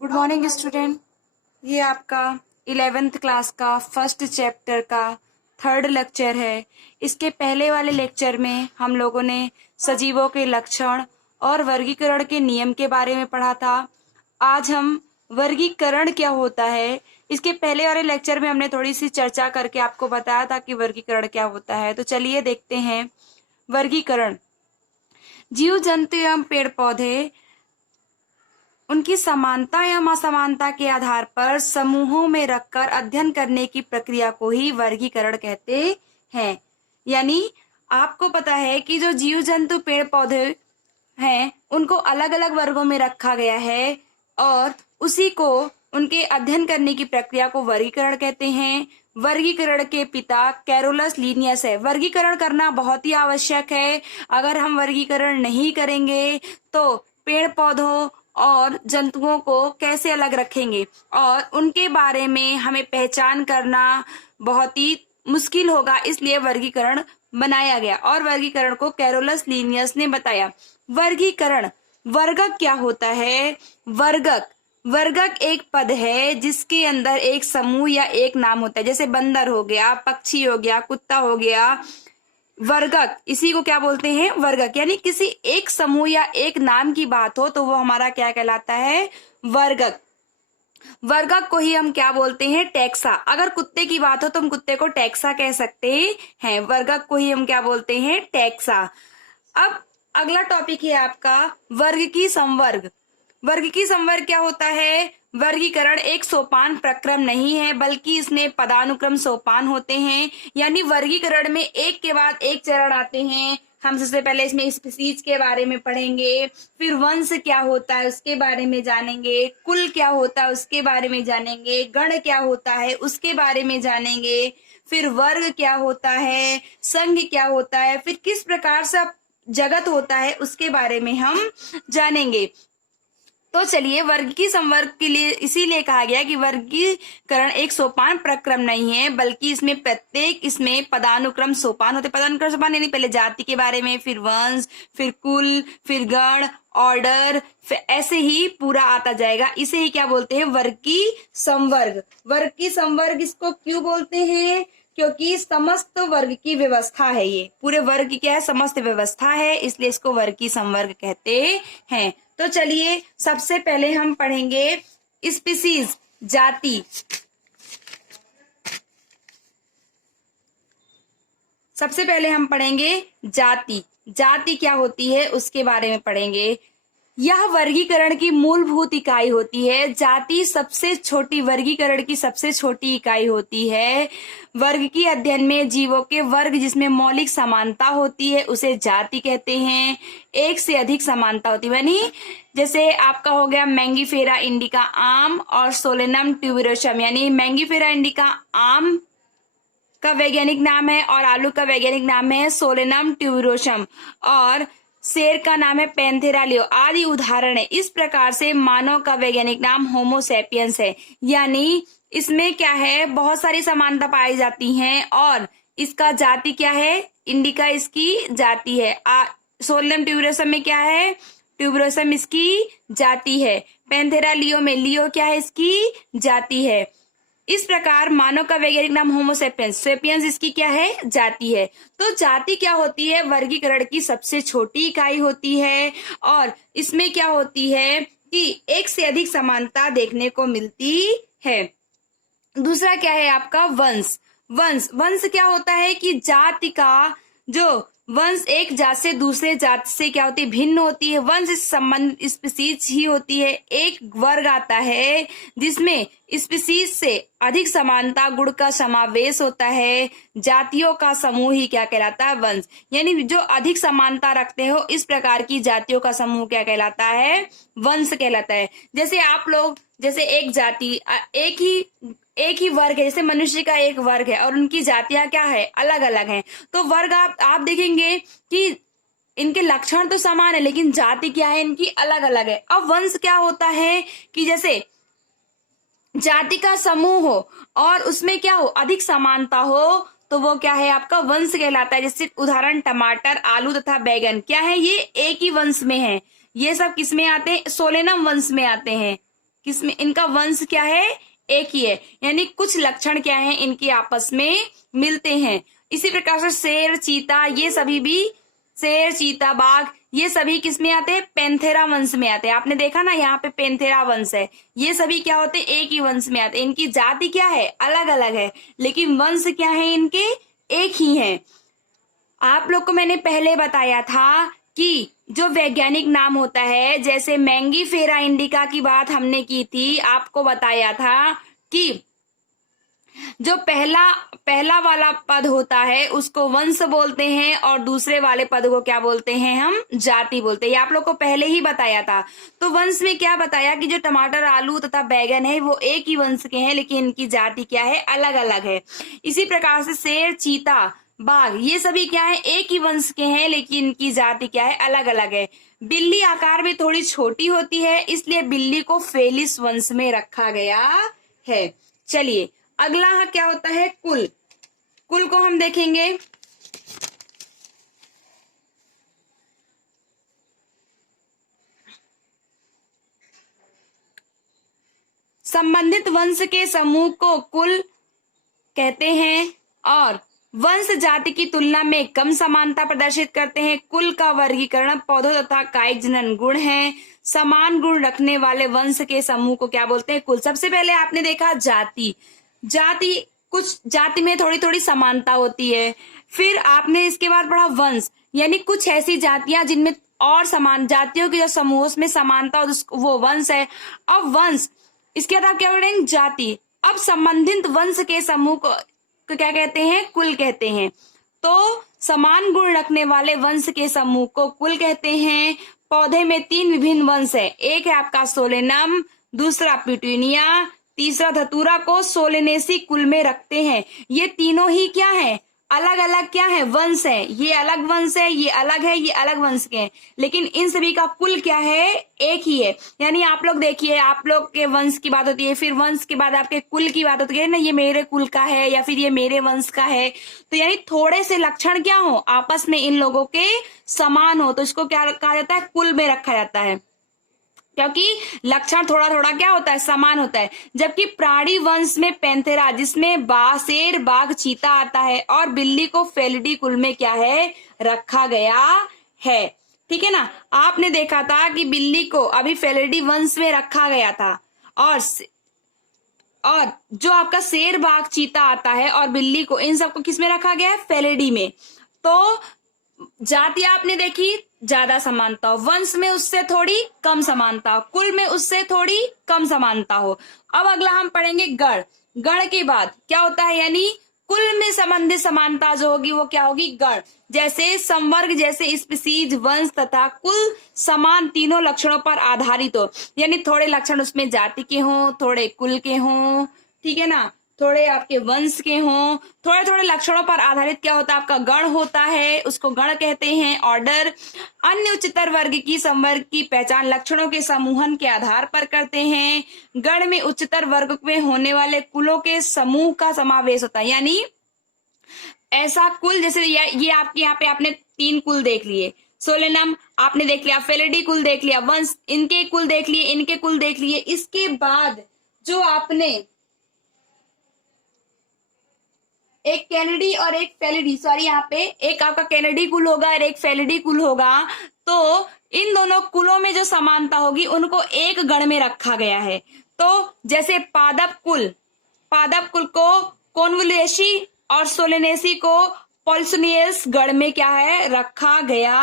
Good morning student. ये आपका 11th class का फर्स्ट चैप्टर का थर्ड लेक्चर है। इसके पहले वाले लेक्चर में हम लोगों ने सजीवों के लक्षण और वर्गीकरण के नियम के बारे में पढ़ा था। आज हम वर्गीकरण क्या होता है, इसके पहले वाले लेक्चर में हमने थोड़ी सी चर्चा करके आपको बताया था कि वर्गीकरण क्या होता है। तो चलिए देखते हैं वर्गीकरण। जीव जंतु एवं पेड़ पौधे उनकी समानता एवं असमानता के आधार पर समूहों में रखकर अध्ययन करने की प्रक्रिया को ही वर्गीकरण कहते हैं। यानी आपको पता है कि जो जीव जंतु पेड़ पौधे हैं उनको अलग अलग वर्गों में रखा गया है और उसी को उनके अध्ययन करने की प्रक्रिया को वर्गीकरण कहते हैं। वर्गीकरण के पिता कैरोलस लीनियस है। वर्गीकरण करना बहुत ही आवश्यक है। अगर हम वर्गीकरण नहीं करेंगे तो पेड़ पौधों और जंतुओं को कैसे अलग रखेंगे और उनके बारे में हमें पहचान करना बहुत ही मुश्किल होगा। इसलिए वर्गीकरण बनाया गया और वर्गीकरण को कैरोलस लीनियस ने बताया। वर्गीकरण वर्गक क्या होता है? वर्गक एक पद है जिसके अंदर एक समूह या एक नाम होता है। जैसे बंदर हो गया, पक्षी हो गया, कुत्ता हो गया। वर्गक इसी को क्या बोलते हैं? वर्गक। यानी किसी एक समूह या एक नाम की बात हो तो वो हमारा क्या कहलाता है? वर्गक। वर्गक को ही हम क्या बोलते हैं? टैक्सा। अगर कुत्ते की बात हो तो हम कुत्ते को टैक्सा कह सकते हैं। वर्गक को ही हम क्या बोलते हैं? टैक्सा। अब अगला टॉपिक है आपका वर्ग की संवर्ग। वर्ग की संवर्ग क्या होता है? वर्गीकरण एक सोपान प्रक्रम नहीं है बल्कि इसमें पदानुक्रम सोपान होते हैं। यानी वर्गीकरण में एक के बाद एक चरण आते हैं। हम सबसे पहले इसमें स्पीसीज के बारे में पढ़ेंगे, फिर वंश क्या होता है उसके बारे में जानेंगे, कुल क्या होता है उसके बारे में जानेंगे, गण क्या होता है उसके बारे में जानेंगे, फिर वर्ग क्या होता है, संघ क्या होता है, फिर किस प्रकार से जगत होता है उसके बारे में हम जानेंगे। तो चलिए, वर्ग की संवर्ग के लिए इसीलिए कहा गया कि वर्गीकरण एक सोपान प्रक्रम नहीं है बल्कि इसमें पदानुक्रम सोपान होते। पदानुक्रम सोपान यानी पहले जाति के बारे में, फिर वंश, फिर कुल, फिर गण, ऑर्डर, फिर ऐसे ही पूरा आता जाएगा। इसे ही क्या बोलते हैं? वर्ग की संवर्ग। वर्ग की संवर्ग इसको क्यों बोलते हैं? क्योंकि समस्त वर्ग की व्यवस्था है। ये पूरे वर्ग की क्या है? समस्त व्यवस्था है, इसलिए इसको वर्ग की संवर्ग कहते हैं। तो चलिए, सबसे पहले हम पढ़ेंगे स्पीसीज, जाति। सबसे पहले हम पढ़ेंगे जाति। जाति क्या होती है उसके बारे में पढ़ेंगे। यह वर्गीकरण की मूलभूत इकाई होती है। जाति सबसे छोटी वर्गीकरण की सबसे छोटी इकाई होती है। वर्ग की अध्ययन में जीवों के वर्ग जिसमें मौलिक समानता होती है उसे जाति कहते हैं। एक से अधिक समानता होती है, यानी जैसे आपका हो गया मैंगीफेरा इंडिका आम और सोलेनम ट्यूबरोसम। यानी मैंगीफेरा इंडिका आम का वैज्ञानिक नाम है और आलू का वैज्ञानिक नाम है सोलेनम ट्यूबरोसम और शेर का नाम है पैंथेरा लियो आदि उदाहरण है। इस प्रकार से मानव का वैज्ञानिक नाम होमो सैपियंस है। यानी इसमें क्या है? बहुत सारी समानता पाई जाती हैं और इसका जाति क्या है? इंडिका इसकी जाति है। सोलेनम ट्यूबरोसम में क्या है? ट्यूबरोसम इसकी जाति है। पैंथेरा लियो में लियो क्या है? इसकी जाति है। इस प्रकार मानव का वैज्ञानिक नाम होमो सेपियंस, सेपियंस इसकी क्या है? जाति है। तो जाति क्या होती है? वर्गीकरण की सबसे छोटी इकाई होती है और इसमें क्या होती है कि एक से अधिक समानता देखने को मिलती है। दूसरा क्या है आपका? वंश। वंश क्या होता है कि जाति का जो वंश एक जात से दूसरे जात से क्या होती है? भिन्न होती है। वंश संबंध स्पीसीज ही होती है। एक वर्ग आता है जिसमें स्पीसीज से अधिक समानता गुण का समावेश होता है। जातियों का समूह ही क्या कहलाता है? वंश। यानी जो अधिक समानता रखते हो इस प्रकार की जातियों का समूह क्या कहलाता है? वंश कहलाता है। जैसे आप लोग, जैसे एक जाति एक ही वर्ग है, जैसे मनुष्य का एक वर्ग है और उनकी जातियां क्या है? अलग अलग हैं। तो वर्ग आप देखेंगे कि इनके लक्षण तो समान है लेकिन जाति क्या है? इनकी अलग अलग है। अब वंश क्या होता है कि जैसे जाति का समूह हो और उसमें क्या हो? अधिक समानता हो तो वो क्या है? आपका वंश कहलाता है। जैसे उदाहरण टमाटर, आलू तथा बैगन क्या है? ये एक ही वंश में है। ये सब किस में आते हैं? सोलेनम वंश में आते हैं। किसमें इनका वंश क्या है, एक ही है, यानी कुछ लक्षण क्या है इनके आपस में मिलते हैं। इसी प्रकार से शेर, चीता, ये सभी भी, शेर, चीता, बाघ, ये सभी किस में आते हैं, पैंथेरा वंश में आते हैं। आपने देखा ना यहाँ पे पैंथेरा वंश है, ये सभी क्या होते हैं, एक ही वंश में आते हैं। इनकी जाति क्या है, अलग अलग है, लेकिन वंश क्या है इनके, एक ही है। आप लोग को मैंने पहले बताया था कि जो वैज्ञानिक नाम होता है, जैसे मैंगीफेरा इंडिका की बात हमने की थी, आपको बताया था कि जो पहला वाला पद होता है उसको वंश बोलते हैं और दूसरे वाले पद को क्या बोलते हैं, हम जाति बोलते हैं। ये आप लोग को पहले ही बताया था। तो वंश में क्या बताया कि जो टमाटर, आलू तथा बैगन है वो एक ही वंश के हैं, लेकिन इनकी जाति क्या है, अलग अलग है। इसी प्रकार से शेर, चीता, बाघ, ये सभी क्या है, एक ही वंश के हैं, लेकिन इनकी जाति क्या है, अलग अलग है। बिल्ली आकार में थोड़ी छोटी होती है, इसलिए बिल्ली को फेलिस वंश में रखा गया है। चलिए अगला क्या होता है, कुल। कुल को हम देखेंगे। संबंधित वंश के समूह को कुल कहते हैं और वंश जाति की तुलना में कम समानता प्रदर्शित करते हैं। कुल का वर्गीकरण पौधों तथा कायिक जनन गुण है। समान गुण रखने वाले वंश के समूह को क्या बोलते हैं, कुल। सबसे पहले आपने देखा जाति। जाति, कुछ जाति में थोड़ी थोड़ी समानता होती है। फिर आपने इसके बाद पढ़ा वंश, यानी कुछ ऐसी जातियां जिनमें और समान जातियों के जो समूह में समानता हो, वो वंश है। अब वंश, इसके बाद आप क्या पढ़ेंगे, जाति। अब संबंधित वंश के समूह को क्या कहते हैं, कुल कहते हैं। तो समान गुण रखने वाले वंश के समूह को कुल कहते हैं। पौधे में 3 विभिन्न वंश है। एक है आपका सोलेनम, दूसरा पिटूनिया, तीसरा धतूरा को सोलेनेसी कुल में रखते हैं। ये तीनों ही क्या है, अलग अलग क्या है, वंश है। ये अलग वंश है, ये अलग है, ये अलग वंश के हैं, लेकिन इन सभी का कुल क्या है, एक ही है। यानी आप लोग देखिए, आप लोग के वंश की बात होती है, फिर वंश के बाद आपके कुल की बात होती है ना, ये मेरे कुल का है या फिर ये मेरे वंश का है। तो यानी थोड़े से लक्षण क्या हो, आपस में इन लोगों के समान हो, तो इसको क्या कहा जाता है, कुल में रखा जाता है, क्योंकि लक्षण थोड़ा थोड़ा क्या होता है, समान होता है। जबकि प्राणी वंश में पैंथेरा, जिसमें शेर, बाघ, चीता आता है, और बिल्ली को फेलिडी कुल में क्या है, रखा गया है। ठीक है ना। आपने देखा था कि बिल्ली को अभी फेलिडी वंश में रखा गया था, और जो आपका शेर, बाघ, चीता आता है और बिल्ली को, इन सबको किस में रखा गया है, फेलिडी में। तो जाति आपने देखी, ज्यादा समानता हो, वंश में उससे थोड़ी कम समानता हो, कुल में उससे थोड़ी कम समानता हो। अब अगला हम पढ़ेंगे गण। गण के बाद क्या होता है, यानी कुल में संबंधित समानता जो होगी वो क्या होगी, गण। जैसे संवर्ग, जैसे स्पीसीज, वंश तथा कुल समान तीनों लक्षणों पर आधारित हो, यानी थोड़े लक्षण उसमें जाति के हों, थोड़े कुल के हों, ठीक है ना, थोड़े आपके वंश के हों, थोड़े थोड़े लक्षणों पर आधारित क्या होता है, आपका गण होता है, उसको गण कहते हैं। ऑर्डर, अन्य उच्चतर वर्ग की संवर्ग की पहचान लक्षणों के समूहन के आधार पर करते हैं। गण में उच्चतर वर्ग में होने वाले कुलों के समूह का समावेश होता है, यानी ऐसा कुल, जैसे ये आपके यहाँ पे आपने 3 कुल देख लिए, सोलेनम आपने देख लिया, फेलिडी कुल देख लिया, वंश इनके कुल देख लिए, इनके कुल देख लिए। इसके बाद जो आपने एक कैनेडी और एक फेलिडी, सॉरी यहाँ पे एक आपका कैनेडी कुल होगा और एक फेलिडी कुल होगा, तो इन दोनों कुलों में जो समानता होगी उनको एक गण में रखा गया है। तो जैसे पादप कुल को कॉन्वोल्यूसी और सोलेनेसी को पॉलिसोनियस गण में क्या है, रखा गया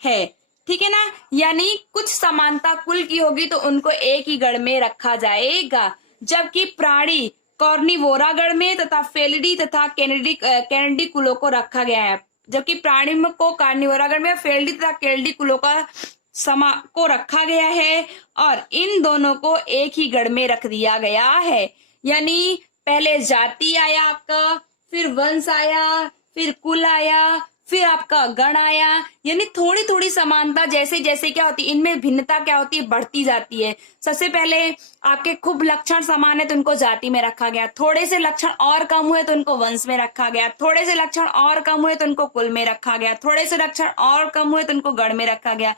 है। ठीक है ना, यानी कुछ समानता कुल की होगी तो उनको एक ही गण में रखा जाएगा। जबकि प्राणी कॉर्निवोरा गण में तथा फेलिडी तथा कैनेडी कुलों को रखा गया है। जबकि प्राणी को कार्निवोरा गण में, फेलिडी तथा कैनेडी कुलों को रखा गया है, और इन दोनों को एक ही गण में रख दिया गया है। यानी पहले जाति आया आपका, फिर वंश आया, फिर कुल आया, फिर आपका गण आया। यानी थोड़ी थोड़ी समानता जैसे जैसे क्या होती है, इनमें भिन्नता क्या होती है, बढ़ती जाती है। सबसे पहले आपके खूब लक्षण समान है तो उनको जाति में रखा गया, थोड़े से लक्षण और कम हुए तो उनको वंश में रखा गया, थोड़े से लक्षण और कम हुए तो उनको कुल में रखा गया, थोड़े से लक्षण और कम हुए तो उनको गण में रखा गया।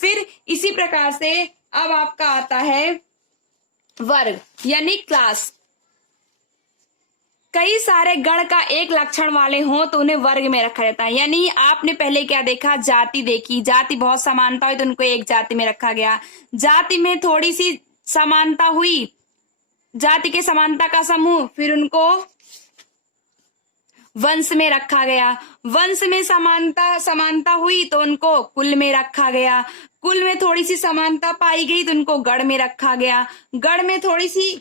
फिर इसी प्रकार से अब आपका आता है वर्ग यानी क्लास कई सारे गण का एक लक्षण वाले हों तो उन्हें वर्ग में रखा जाता है। यानी आपने पहले क्या देखा, जाति देखी, जाति बहुत समानता हुई तो उनको एक जाति में रखा गया। जाति में थोड़ी सी समानता हुई, जाति के समानता का समूह, फिर उनको वंश में रखा गया। वंश में समानता हुई तो उनको कुल में रखा गया। कुल में थोड़ी सी समानता पाई गई तो उनको गण में रखा गया। गण में थोड़ी सी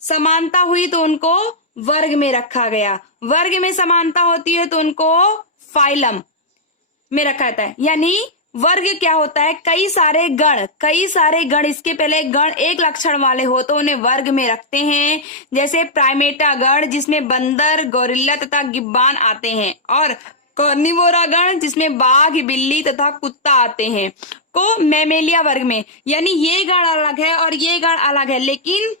समानता हुई तो उनको वर्ग में रखा गया। वर्ग में समानता होती है तो उनको फाइलम में रखा जाता है। यानी वर्ग क्या होता है, कई सारे गण, इसके पहले गण एक लक्षण वाले हो तो उन्हें वर्ग में रखते हैं। जैसे प्राइमेटा गण जिसमें बंदर, गोरिल्ला तथा गिब्बान आते हैं, और कार्निवोरा गण जिसमें बाघ, बिल्ली तथा कुत्ता आते हैं, को मैमेलिया वर्ग में। यानी ये गण अलग है और ये गण अलग है, लेकिन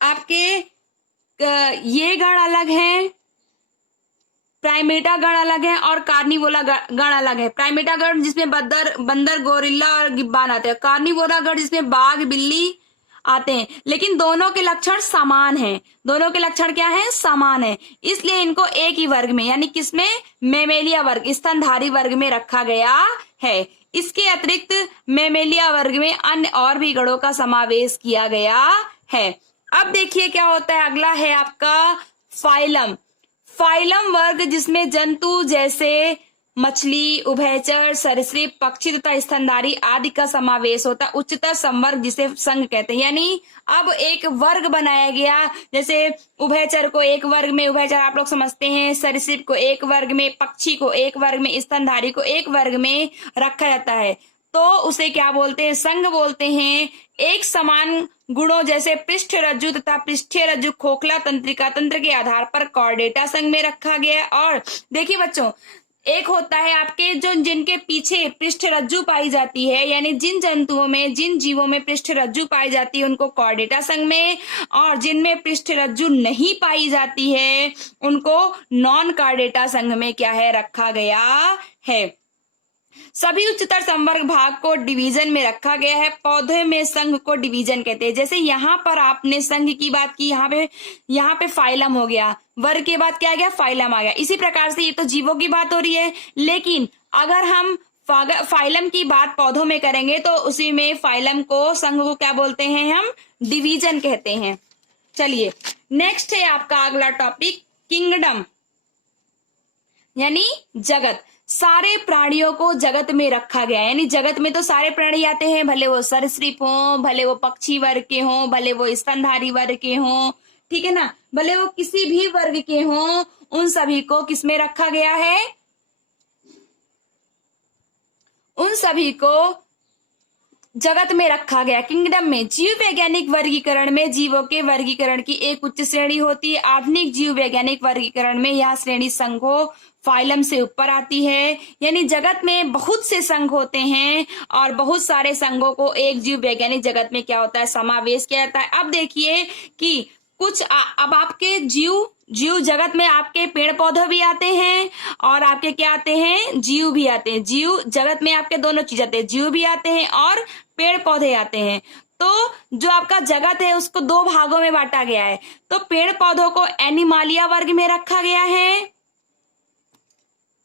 आपके ये गण अलग हैं, प्राइमेटा गण अलग है और कार्निवोरा गण अलग है। प्राइमेटा गण जिसमें बंदर, गोरिल्ला और गिब्बान आते हैं, कार्निवोरा गण जिसमें बाघ, बिल्ली आते हैं, लेकिन दोनों के लक्षण समान हैं। दोनों के लक्षण क्या हैं, समान है, इसलिए इनको एक ही वर्ग में यानी किसमें, मैमेलिया वर्ग, स्तनधारी वर्ग में रखा गया है। इसके अतिरिक्त मैमेलिया वर्ग में अन्य और भी गणों का समावेश किया गया है। अब देखिए क्या होता है, अगला है आपका फाइलम। फाइलम वर्ग जिसमें जंतु जैसे मछली, उभयचर, सरीसृप, पक्षी तथा स्तनधारी आदि का समावेश होता है। उच्चतर संवर्ग जिसे संघ कहते हैं। यानी अब एक वर्ग बनाया गया, जैसे उभयचर को एक वर्ग में, उभयचर आप लोग समझते हैं, सरीसृप को एक वर्ग में, पक्षी को एक वर्ग में, स्तनधारी को एक वर्ग में रखा जाता है, तो उसे क्या बोलते हैं, संघ बोलते हैं। एक समान गुणों जैसे पृष्ठ रज्जु तथा पृष्ठीय रज्जु, खोखला तंत्रिका तंत्र के आधार पर कॉर्डेटा संघ में रखा गया। और देखिए बच्चों, एक होता है आपके जो जिनके पीछे पृष्ठ रज्जु पाई जाती है, यानी जिन जंतुओं में, जिन जीवों में पृष्ठ रज्जु पाई जाती है उनको कॉर्डेटा संघ में, और जिनमें पृष्ठ रज्जु नहीं पाई जाती है उनको नॉन कॉर्डेटा संघ में क्या है, रखा गया है। सभी उच्चतर संवर्ग भाग को डिवीजन में रखा गया है। पौधे में संघ को डिवीजन कहते हैं। जैसे यहाँ पर आपने संघ की बात की, यहाँ पे फाइलम हो गया, वर्ग के बाद क्या आ गया, फाइलम आ गया। इसी प्रकार से ये तो जीवों की बात हो रही है, लेकिन अगर हम फाइलम की बात पौधों में करेंगे तो उसी में फाइलम को, संघ को क्या बोलते हैं, हम डिवीजन कहते हैं। चलिए नेक्स्ट है आपका अगला टॉपिक, किंगडम यानी जगत। सारे प्राणियों को जगत में रखा गया है। यानी जगत में तो सारे प्राणी आते हैं, भले वो सरीसृप हों, भले वो पक्षी वर्ग के हों, भले वो स्तनधारी वर्ग के हों, ठीक है ना, भले वो किसी भी वर्ग के हों, उन सभी को किसमें रखा गया है, उन सभी को जगत में रखा गया, किंगडम में। जीव वैज्ञानिक वर्गीकरण में जीवों के वर्गीकरण की एक उच्च श्रेणी होती है। आधुनिक जीव वैज्ञानिक वर्गीकरण में यह श्रेणी संघों, फाइलम से ऊपर आती है। यानी जगत में बहुत से संघ होते हैं और बहुत सारे संघों को एक जीव वैज्ञानिक जगत में क्या होता है, समावेश किया जाता है। अब देखिए कि कुछ अब आपके जीव जगत में आपके पेड़ पौधे भी आते हैं और आपके क्या आते हैं, जीव भी आते हैं। जीव जगत में आपके दोनों चीज आते हैं, जीव भी आते हैं और पेड़ पौधे आते हैं। तो जो आपका जगत है उसको दो भागों में बांटा गया है। तो पेड़ पौधों को एनिमालिया वर्ग में रखा गया है,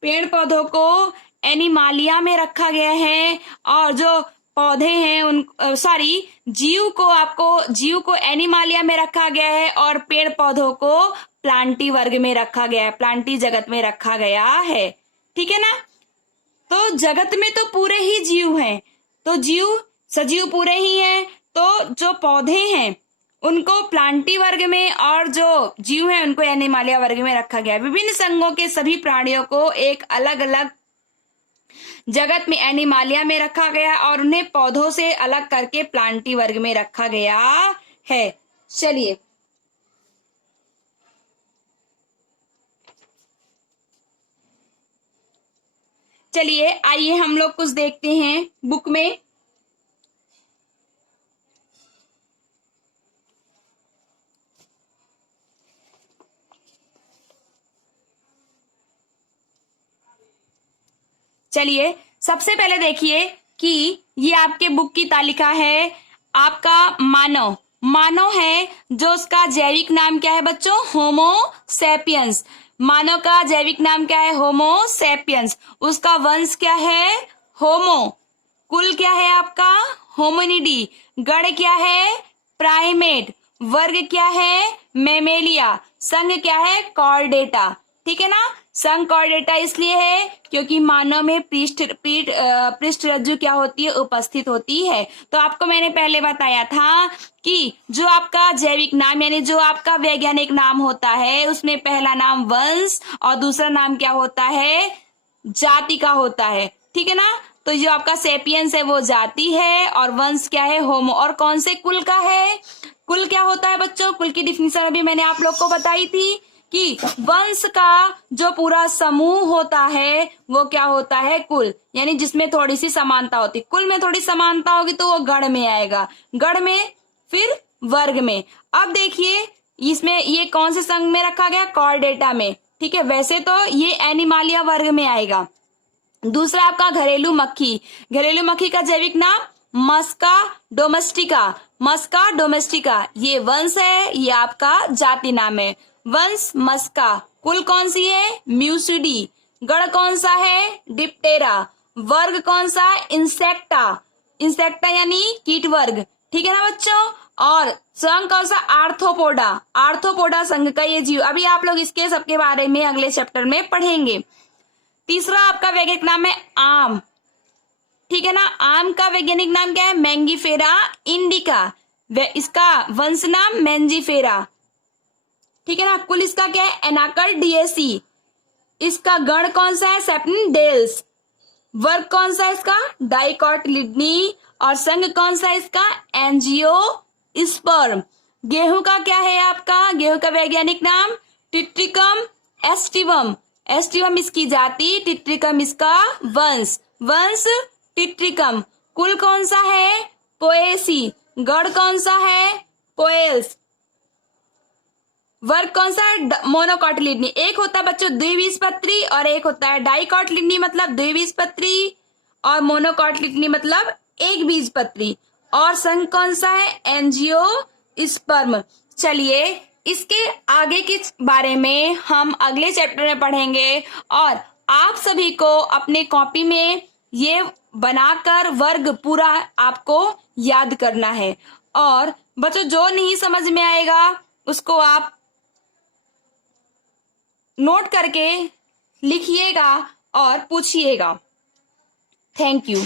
पेड़ पौधों को एनिमालिया में रखा गया है, और जो पौधे हैं जीव को एनिमालिया में रखा गया है और पेड़ पौधों को प्लांटी वर्ग में रखा गया है, प्लांटी जगत में रखा गया है। ठीक है ना। तो जगत में तो पूरे ही जीव हैं, तो जीव सजीव पूरे ही हैं। तो जो पौधे हैं उनको प्लांटी वर्ग में और जो जीव हैं उनको एनिमालिया वर्ग में रखा गया है। विभिन्न संघों के सभी प्राणियों को एक अलग अलग जगत में एनिमालिया में रखा गया और उन्हें पौधों से अलग करके प्लांटी वर्ग में रखा गया है। चलिए आइए हम लोग कुछ देखते हैं बुक में। चलिए सबसे पहले देखिए कि ये आपके बुक की तालिका है। आपका मानव, मानव है जो उसका जैविक नाम क्या है बच्चों? होमो सेपियंस। मानव का जैविक नाम क्या है? होमो सेपियंस। उसका वंश क्या है? होमो। कुल क्या है आपका? होमिनिडी। गण क्या है? प्राइमेट। वर्ग क्या है? मेमेलिया। संघ क्या है? कॉर्डेटा। ठीक है ना? संघ कॉर्डेटा इसलिए है क्योंकि मानव में पृष्ठरज्जु क्या होती है? उपस्थित होती है। तो आपको मैंने पहले बताया था कि जो आपका जैविक नाम यानी जो आपका वैज्ञानिक नाम होता है उसमें पहला नाम वंश और दूसरा नाम क्या होता है? जाति का होता है। ठीक है ना? तो जो आपका सेपियंस है वो जाति है और वंश क्या है? होमो। और कौन से कुल का है? कुल क्या होता है बच्चों? कुल की डिफिनेशन अभी मैंने आप लोग को बताई थी कि वंश का जो पूरा समूह होता है वो क्या होता है? कुल। यानी जिसमें थोड़ी सी समानता होती। कुल में थोड़ी समानता होगी तो वो गण में आएगा, गण में, फिर वर्ग में। अब देखिए इसमें ये कौन से संघ में रखा गया? कॉर्डेटा में। ठीक है, वैसे तो ये एनिमालिया वर्ग में आएगा। दूसरा आपका घरेलू मक्खी। घरेलू मक्खी का जैविक नाम मस्का डोमेस्टिका। मस्का डोमेस्टिका ये वंश है, ये आपका जाति नाम है। वंश मस्का। कुल कौन सी है? म्यूसिडी। गण कौन सा है? डिप्टेरा। वर्ग कौन सा है? इंसेक्टा। इंसेक्टा यानी कीट वर्ग। ठीक है ना बच्चों? और संघ कौन सा? आर्थ्रोपोडा। आर्थ्रोपोडा संघ का ये जीव। अभी आप लोग इसके सबके बारे में अगले चैप्टर में पढ़ेंगे। तीसरा आपका वैज्ञानिक नाम है आम। ठीक है ना? आम का वैज्ञानिक नाम क्या है? Mangifera indica. इसका वंश नाम मैंजीफेरा। ठीक है ना? कुल इसका क्या है? एनाकर्डियेसी। इसका गण कौन सा है? सेप्टिडेल्स। वर्ग कौन सा है इसका? डाइकोटिलिडनी। और संघ कौन सा है इसका? एंजियोस्पर्म। गेहूं का क्या है आपका? गेहूं का वैज्ञानिक नाम टिट्रिकम एस्टिवम। एस्टिवम इसकी जाति, टिट्रिकम इसका वंश। वंश टिट्रिकम। कुल कौन सा है? पोएसी। गण कौन सा है? पोएल्स। वर्ग कौन सा है? मोनोकॉटिलिडनी। एक होता है बच्चों द्विबीजपत्री और एक होता है डाइकोटिलिडनी मतलब द्विबीजपत्री और मोनोकॉटिलिडनी मतलब एक बीजपत्री। और संघ कौन सा है? एंजियोस्पर्म। चलिए इसके आगे के बारे में हम अगले चैप्टर में पढ़ेंगे और आप सभी को अपने कॉपी में ये बनाकर वर्ग पूरा आपको याद करना है। और बच्चों जो नहीं समझ में आएगा उसको आप नोट करके लिखिएगा और पूछिएगा। Thank you.